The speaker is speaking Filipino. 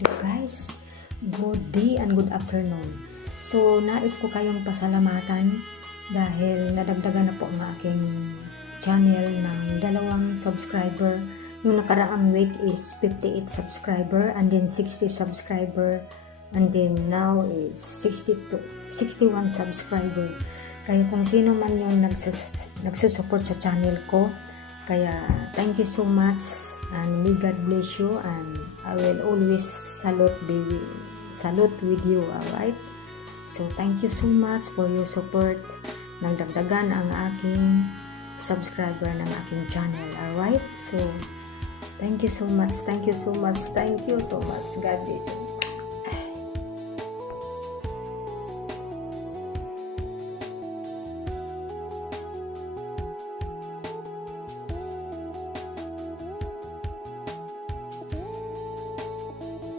you guys. Good day and good afternoon. So, nais ko kayong pasalamatan dahil nadagdagan na po ang aking channel ng 2 subscriber. Yung nakaraang week is 58 subscriber and then 60 subscriber and then now is 61 subscriber. Kaya kung sino man yung nagsusupport sa channel ko, kaya thank you so much and may God bless you and I will always salute with you, alright? So thank you so much for your support. Nagdagdagan ang aking subscriber ng aking channel, alright? So thank you so much, God bless you.